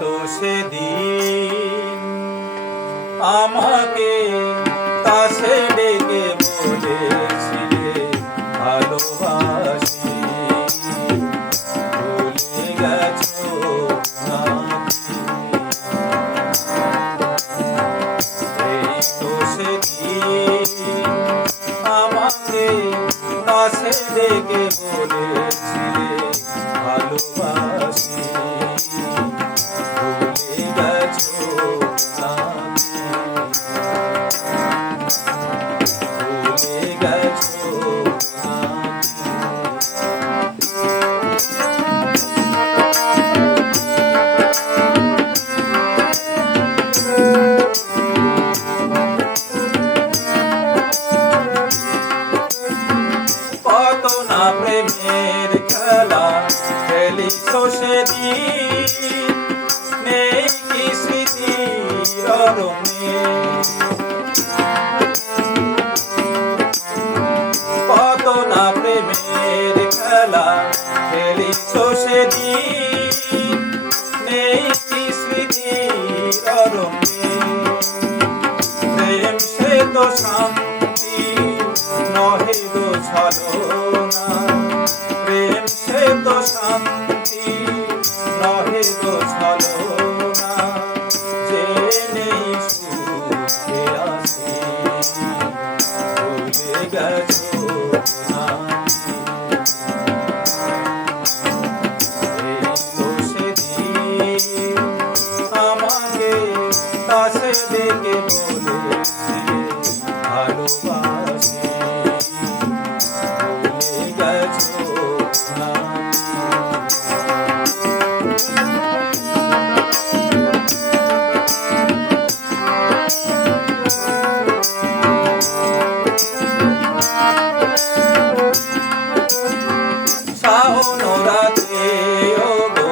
তো সেদিন আমাকে কাছে ডেকে বলেছিলে ভালোবাসি, ভুলে গেছো নাকি? এই তো সেদিন আমাকে কাছে ডেকে বলেছিলে ভালোবাসি, ভুলে গেছো নাকি? ভুলে গেছো কত না প্রেমের খেলা খেলিছো সেদিন, নেই কি স্মৃতির রঙে? কত না প্রেমের খেলা খেলিছো সেদিন, নেই কি স্মৃতির রঙে? প্রেম সে তো শান্তি নহে গো ছলনা, প্রেম সে তো শান্তি নহে গো ছলনা, যে নেই সুখে আসি, ভুলে গেছো নাকি? এই তো সেদিন আমাকে কাছে ডেকে বলেছিলে ভালোবাসি, ভুলে গেছো নাকি? শাওন রাতে ওগো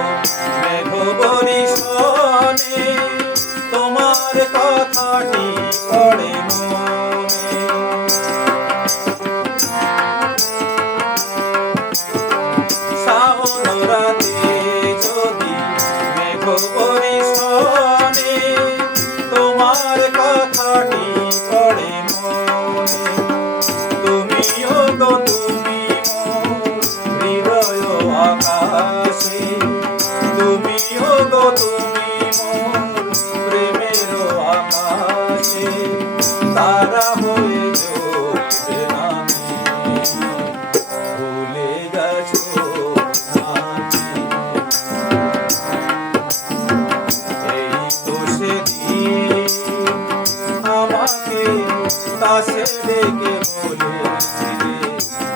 মেঘ বরিশনে, তোমার কথাটি পড়ে মনে। শাওন রাতে যদি মেঘ বরিশনে, তোমার কথাটি পড়ে মনে। তুমিও তো তুমি মোর হৃদয় আকাশে, তুমিও তো তুমি মোর প্রেমের আকাশে, তারা হয়ে জ্বলবে নাকি? ভুলে গেছো নাকি? এই তো সেদিন আমাকে কাছে ডেকে বলেছিলে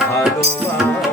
ভালোবাসি,